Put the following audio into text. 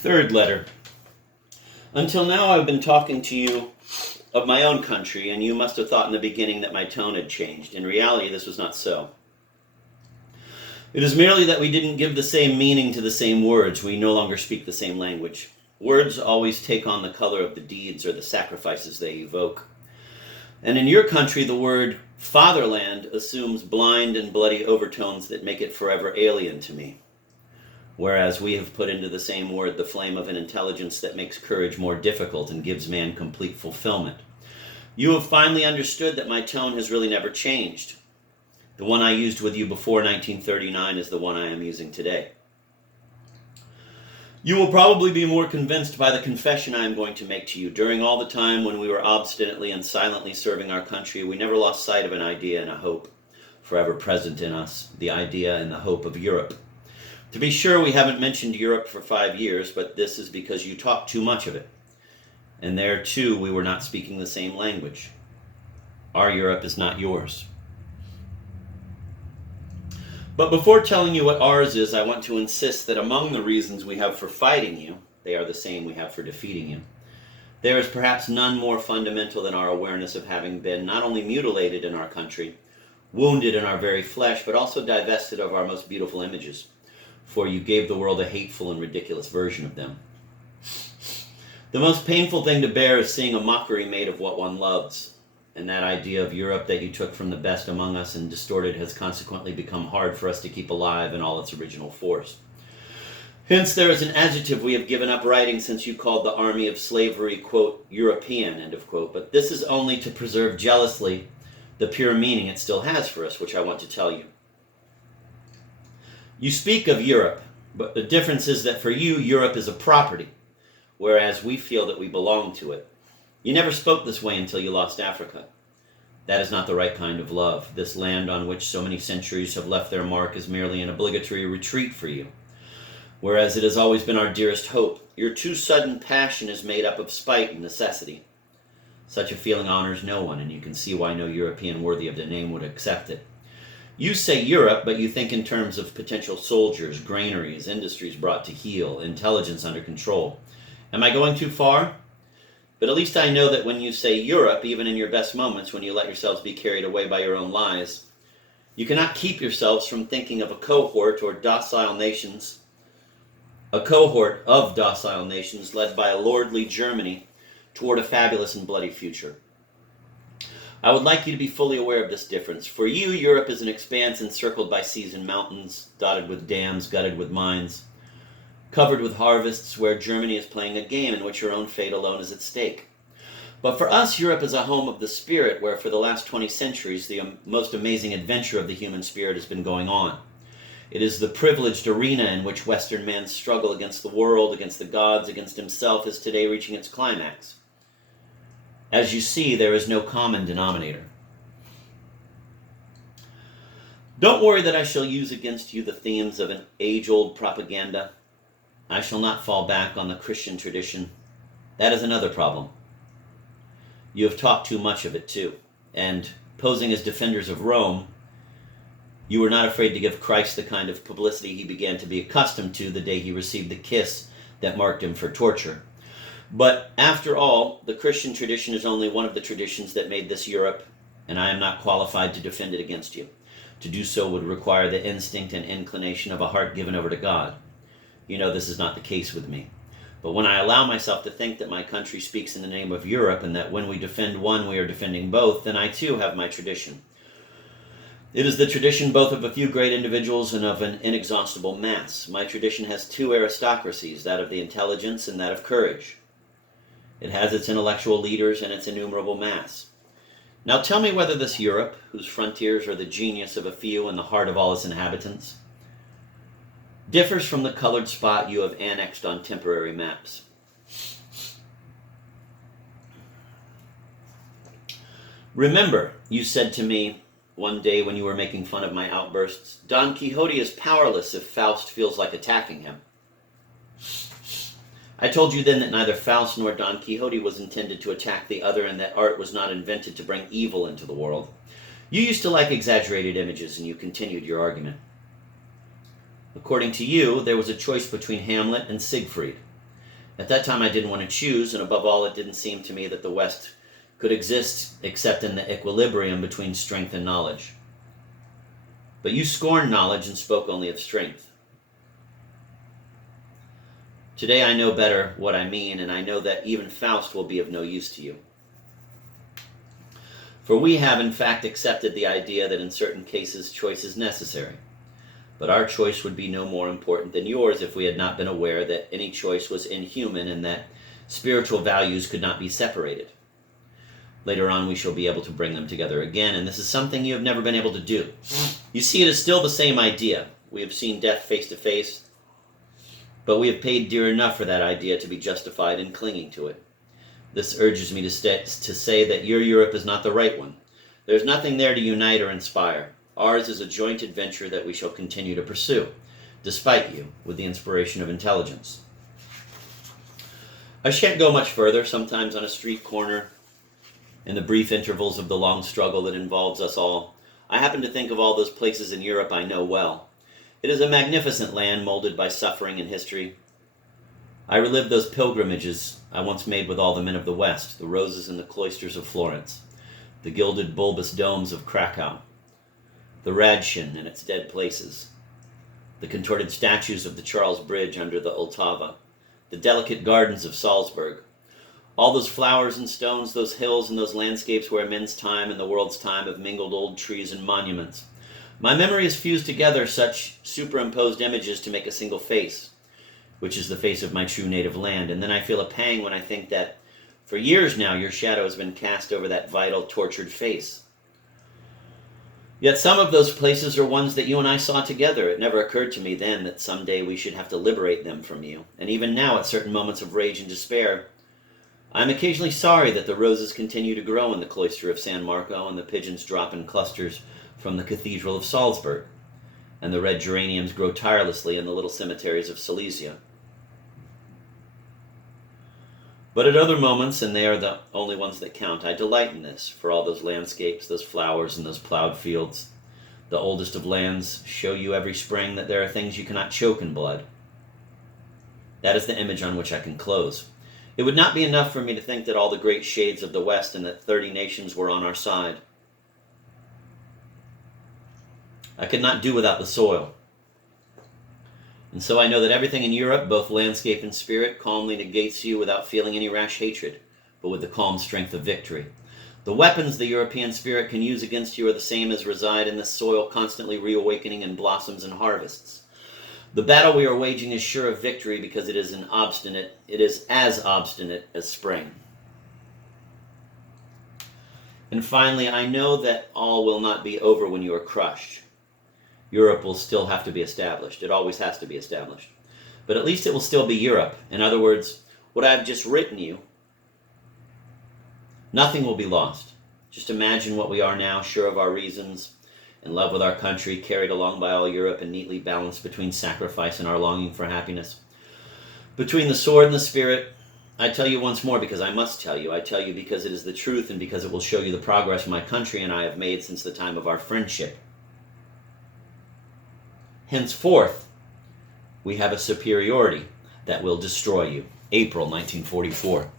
Third letter. Until now I've been talking to you of my own country, and you must have thought in the beginning that my tone had changed. In reality, this was not so. It is merely that we didn't give the same meaning to the same words. We no longer speak the same language. Words always take on the color of the deeds or the sacrifices they evoke. And in your country, the word fatherland assumes blind and bloody overtones that make it forever alien to me. Whereas we have put into the same word the flame of an intelligence that makes courage more difficult and gives man complete fulfillment. You have finally understood that my tone has really never changed. The one I used with you before 1939 is the one I am using today. You will probably be more convinced by the confession I am going to make to you. During all the time when we were obstinately and silently serving our country, we never lost sight of an idea and a hope, forever present in us, the idea and the hope of Europe. To be sure, we haven't mentioned Europe for 5 years, but this is because you talk too much of it. And there, too, we were not speaking the same language. Our Europe is not yours. But before telling you what ours is, I want to insist that among the reasons we have for fighting you, they are the same we have for defeating you. There is perhaps none more fundamental than our awareness of having been not only mutilated in our country, wounded in our very flesh, but also divested of our most beautiful images. For you gave the world a hateful and ridiculous version of them. The most painful thing to bear is seeing a mockery made of what one loves, and that idea of Europe that you took from the best among us and distorted has consequently become hard for us to keep alive in all its original force. Hence there is an adjective we have given up writing since you called the army of slavery, quote, European, end of quote, but this is only to preserve jealously the pure meaning it still has for us, which I want to tell you. You speak of Europe, but the difference is that for you, Europe is a property, whereas we feel that we belong to it. You never spoke this way until you lost Africa. That is not the right kind of love. This land on which so many centuries have left their mark is merely an obligatory retreat for you, whereas it has always been our dearest hope. Your too sudden passion is made up of spite and necessity. Such a feeling honors no one, and you can see why no European worthy of the name would accept it. You say Europe, but you think in terms of potential soldiers, granaries, industries brought to heel, intelligence under control. Am I going too far? But at least I know that when you say Europe, even in your best moments, when you let yourselves be carried away by your own lies, you cannot keep yourselves from thinking of a cohort of docile nations led by a lordly Germany toward a fabulous and bloody future. I would like you to be fully aware of this difference. For you, Europe is an expanse encircled by seas and mountains, dotted with dams, gutted with mines, covered with harvests, where Germany is playing a game in which her own fate alone is at stake. But for us, Europe is a home of the spirit, where for the last 20 centuries the most amazing adventure of the human spirit has been going on. It is the privileged arena in which Western man's struggle against the world, against the gods, against himself is today reaching its climax. As you see, there is no common denominator. Don't worry that I shall use against you the themes of an age-old propaganda. I shall not fall back on the Christian tradition. That is another problem. You have talked too much of it too, and posing as defenders of Rome, you were not afraid to give Christ the kind of publicity he began to be accustomed to the day he received the kiss that marked him for torture. But after all, the Christian tradition is only one of the traditions that made this Europe, and I am not qualified to defend it against you. To do so would require the instinct and inclination of a heart given over to God. You know this is not the case with me. But when I allow myself to think that my country speaks in the name of Europe, and that when we defend one, we are defending both, then I too have my tradition. It is the tradition both of a few great individuals and of an inexhaustible mass. My tradition has two aristocracies, that of the intelligence and that of courage. It has its intellectual leaders and its innumerable mass. Now tell me whether this Europe, whose frontiers are the genius of a few and the heart of all its inhabitants, differs from the colored spot you have annexed on temporary maps. Remember, you said to me one day when you were making fun of my outbursts, Don Quixote is powerless if Faust feels like attacking him. I told you then that neither Faust nor Don Quixote was intended to attack the other, and that art was not invented to bring evil into the world. You used to like exaggerated images, and you continued your argument. According to you, there was a choice between Hamlet and Siegfried. At that time I didn't want to choose, and above all it didn't seem to me that the West could exist except in the equilibrium between strength and knowledge. But you scorned knowledge and spoke only of strength. Today I know better what I mean, and I know that even Faust will be of no use to you. For we have in fact accepted the idea that in certain cases choice is necessary. But our choice would be no more important than yours if we had not been aware that any choice was inhuman and that spiritual values could not be separated. Later on we shall be able to bring them together again, and this is something you have never been able to do. You see, it is still the same idea. We have seen death face to face, but we have paid dear enough for that idea to be justified in clinging to it. This urges me to say that your Europe is not the right one. There is nothing there to unite or inspire. Ours is a joint adventure that we shall continue to pursue, despite you, with the inspiration of intelligence. I shan't go much further. Sometimes on a street corner, in the brief intervals of the long struggle that involves us all, I happen to think of all those places in Europe I know well. It is a magnificent land molded by suffering and history. I relive those pilgrimages I once made with all the men of the West, the roses in the cloisters of Florence, the gilded bulbous domes of Krakow, the Radschin and its dead places, the contorted statues of the Charles Bridge under the Ultava, the delicate gardens of Salzburg, all those flowers and stones, those hills and those landscapes where men's time and the world's time have mingled old trees and monuments. My memory has fused together such superimposed images to make a single face, which is the face of my true native land, and then I feel a pang when I think that for years now your shadow has been cast over that vital, tortured face. Yet some of those places are ones that you and I saw together. It never occurred to me then that someday we should have to liberate them from you, and even now at certain moments of rage and despair, I am occasionally sorry that the roses continue to grow in the cloister of San Marco and the pigeons drop in clusters from the Cathedral of Salzburg, and the red geraniums grow tirelessly in the little cemeteries of Silesia. But at other moments, and they are the only ones that count, I delight in this, for all those landscapes, those flowers, and those plowed fields. The oldest of lands show you every spring that there are things you cannot choke in blood. That is the image on which I can close. It would not be enough for me to think that all the great shades of the West and that 30 nations were on our side. I could not do without the soil. And so I know that everything in Europe, both landscape and spirit, calmly negates you without feeling any rash hatred, but with the calm strength of victory. The weapons the European spirit can use against you are the same as reside in this soil, constantly reawakening in blossoms and harvests. The battle we are waging is sure of victory because it is as obstinate as spring. And finally, I know that all will not be over when you are crushed. Europe will still have to be established. It always has to be established. But at least it will still be Europe. In other words, what I have just written you, nothing will be lost. Just imagine what we are now, sure of our reasons, in love with our country, carried along by all Europe and neatly balanced between sacrifice and our longing for happiness. Between the sword and the spirit, I tell you once more because I must tell you. I tell you because it is the truth and because it will show you the progress my country and I have made since the time of our friendship. Henceforth, we have a superiority that will destroy you. April 1944.